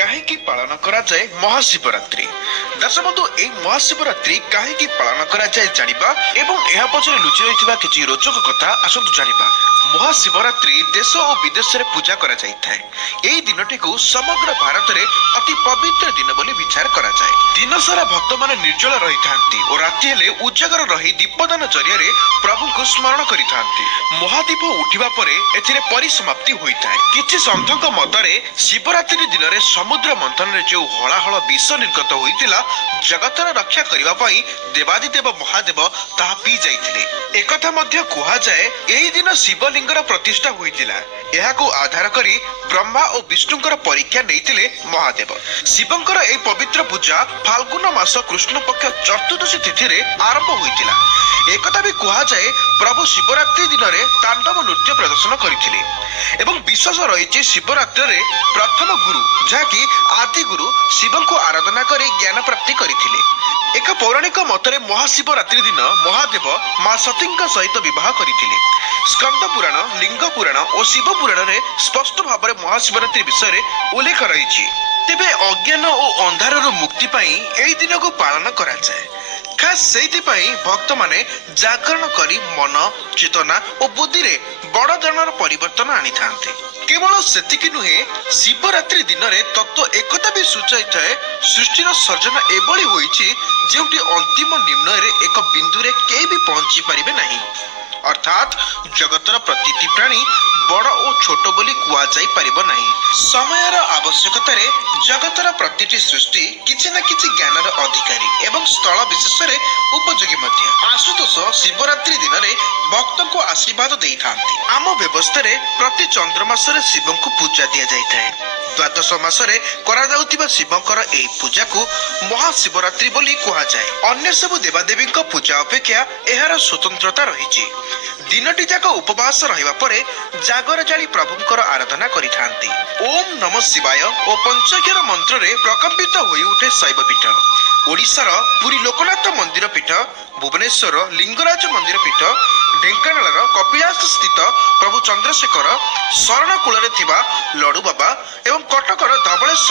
କାହିଁକି ପାଳନ କରାଯାଏ ମହାଶିବରାତ୍ରି? ଦର୍ଶକବନ୍ଧୁ, ଏହି ମହାଶିବରାତ୍ରି କାହିଁକି ପାଳନ କରାଯାଏ ଜାଣିବା ଏବଂ ଏହା ପଛରେ ଲୁଚି ରହିଥିବା କିଛି ରୋଚକ କଥା ଆସନ୍ତୁ ଜାଣିବା। ମହାଶିବରାତ୍ରି ଦେଶ ଓ ବିଦେଶରେ ପୂଜା କରାଯାଇଥାଏ। ଏହି ଦିନଟିକୁ ସମଗ୍ର ଭାରତରେ ଅତି ପବିତ୍ର ଦିନ ବୋଲି ବିଚାର କରାଯାଏ। ଦିନସାରା ଭକ୍ତମାନେ ନିର୍ଜଳ ରହିଥାନ୍ତି ଓ ରାତି ହେଲେ ଉଜାଗର ରହି ଦୀପଦାନ ଜରିଆରେ ପ୍ରଭୁଙ୍କୁ ସ୍ମରଣ କରିଥାନ୍ତି। ମହାଦୀପ ଉଠିବା ପରେ ଏଥିରେ ପରିସମାପ୍ତି ହୋଇଥାଏ। କିଛି ସନ୍ଥଙ୍କ ମତରେ ଶିବରାତ୍ରି ଦିନରେ ସମୁଦ୍ର ମନ୍ଥନରେ ଯେଉଁ ହଳାହଳ ବିଷ ନିର୍ଗତ ହୋଇଥିଲା, ଜଗତର ରକ୍ଷା କରିବା ପାଇଁ ଦେବାଦିଦେବ ମହାଦେବ ତାହା ପିଇ ଯାଇଥିଲେ। ଏକଥା ମଧ୍ୟ କୁହାଯାଏ ଏହି ଦିନ ଶିବଲିଙ୍ଗର ପ୍ରତିଷ୍ଠା ହୋଇଥିଲା। ଏହାକୁ ଆଧାର କରି ବ୍ରହ୍ମା ଓ ବିଷ୍ଣୁଙ୍କର ପରୀକ୍ଷା ନେଇଥିଲେ ମହାଦେବ। ଶିବଙ୍କର ଏହି ପବିତ୍ର ପୂଜା ଫାଲ୍ଗୁନ ମାସ କୃଷ୍ଣ ପକ୍ଷ ଚତୁର୍ଦ୍ଦଶୀ ତିଥିରେ ଆରମ୍ଭ ହୋଇଥିଲା। ଏକଥା ବି କୁହାଯାଏ ପ୍ରଭୁ ଶିବରାତ୍ରି ଦିନରେ ତାଣ୍ଡବ ନୃତ୍ୟ ପ୍ରଦର୍ଶନ କରିଥିଲେ ଏବଂ ବିଶ୍ୱାସ ରହିଛି ଶିବରାତ୍ରିରେ ପ୍ରଥମ ଗୁରୁ ଯାହାକି ଆଦି ଗୁରୁ ଶିବଙ୍କୁ ଆରାଧନା କରି ଜ୍ଞାନ ପ୍ରାପ୍ତି କରିଥିଲେ। ଏକ ପୌରାଣିକ ମତରେ ମହାଶିବରାତ୍ରି ଦିନ ମହାଦେବ ମା ସତୀଙ୍କ ସହିତ ବିବାହ କରିଥିଲେ। ସ୍କନ୍ଦ ପୁରାଣ, ଲିଙ୍ଗ ପୁରାଣ ଓ ଶିବ ପୁରାଣରେ ସ୍ପଷ୍ଟ ଭାବରେ ମହାଶିବରାତ୍ରି ବିଷୟରେ ଉଲ୍ଲେଖ ରହିଛି। ତେବେ ଅଜ୍ଞାନ ଓ ଅନ୍ଧାରରୁ ମୁକ୍ତି ପାଇଁ ଏହି ଦିନକୁ ପାଳନ କରାଯାଏ। ଖାସ୍ ସେଇଥିପାଇଁ ଭକ୍ତମାନେ ଜାଗରଣ କରି ମନ, ଚେତନା ଓ ବୁଦ୍ଧିରେ ବଡ଼ ଧରଣର ପରିବର୍ତ୍ତନ ଆଣିଥାନ୍ତି। କେବଳ ସେତିକି ନୁହେଁ, ଶିବରାତ୍ରି ଦିନରେ ତତ୍ତ୍ୱ ଏକଥା ବି ସୂଚାଇଥାଏ ସୃଷ୍ଟିର ସର୍ଜନ ଏଭଳି ହୋଇଛି ଯେଉଁଠି ଅନ୍ତିମ ନିର୍ଣ୍ଣୟରେ ଏକ ବିନ୍ଦୁରେ କେହି ବି ପହଞ୍ଚି ପାରିବେ ନାହିଁ। ଅର୍ଥାତ୍ ଜଗତର ପ୍ରତିଟି ପ୍ରାଣୀ ବଡ଼ ଓ ଛୋଟ ବୋଲି କୁହାଯାଇ ପାରିବ ନାହିଁ। ସମୟର ଆବଶ୍ୟକତାରେ ଜଗତର ପ୍ରତିଟି ସୃଷ୍ଟି କିଛି ନା କିଛି ଜ୍ଞାନର ଅଧିକାରୀ ଏବଂ ସ୍ଥଳ ବିଶେଷରେ ଉପଯୋଗୀ ମଧ୍ୟ। ଆଶୁତୋଷ ଶିବରାତ୍ରି ଦିନରେ ଭକ୍ତଙ୍କୁ ଆଶୀର୍ବାଦ ଦେଇଥାନ୍ତି। ଆମ ବ୍ୟବସ୍ଥାରେ ପ୍ରତି ଚନ୍ଦ୍ର ମାସରେ ଶିବଙ୍କୁ ପୂଜା ଦିଆଯାଇଥାଏ। ଦ୍ୱାଦଶ ମାସରେ କରାଯାଉଥିବା ଶିବଙ୍କର ଏହି ପୂଜାକୁ ମହାଶିବରାତ୍ରି ବୋଲି କୁହାଯାଏ। ଅନ୍ୟ ସବୁ ଦେବାଦେବୀଙ୍କ ପୂଜା ଅପେକ୍ଷା ଏହାର ସ୍ୱତନ୍ତ୍ରତା ରହିଛି। ଦିନଟି ଯାକ ଉପବାସ ରହିବା ପରେ ଜାଗର ଜାଳି ପ୍ରଭୁଙ୍କର ଆରାଧନା କରିଥାନ୍ତି। ଓମ୍ ନମ ଶିବାୟ ଓ ପଞ୍ଚାକ୍ଷର ମନ୍ତ୍ରରେ ପ୍ରକମ୍ପିତ ହୋଇଉଠେ ଶୈବପୀଠ। ଓଡ଼ିଶାର ପୁରୀ ଲୋକନାଥ ମନ୍ଦିର ପୀଠ, ଭୁବନେଶ୍ୱର ଲିଙ୍ଗରାଜ ମନ୍ଦିର ପୀଠ, ଢେଙ୍କାନାଳର କପିଳାସ ସ୍ଥିତ ପ୍ରଭୁ ଚନ୍ଦ୍ରଶେଖର, ଶରଣ କୂଳରେ ଥିବା ଲଡ଼ୁବାବା ଏବଂ କଟକର ଧବଳେଶ୍ୱର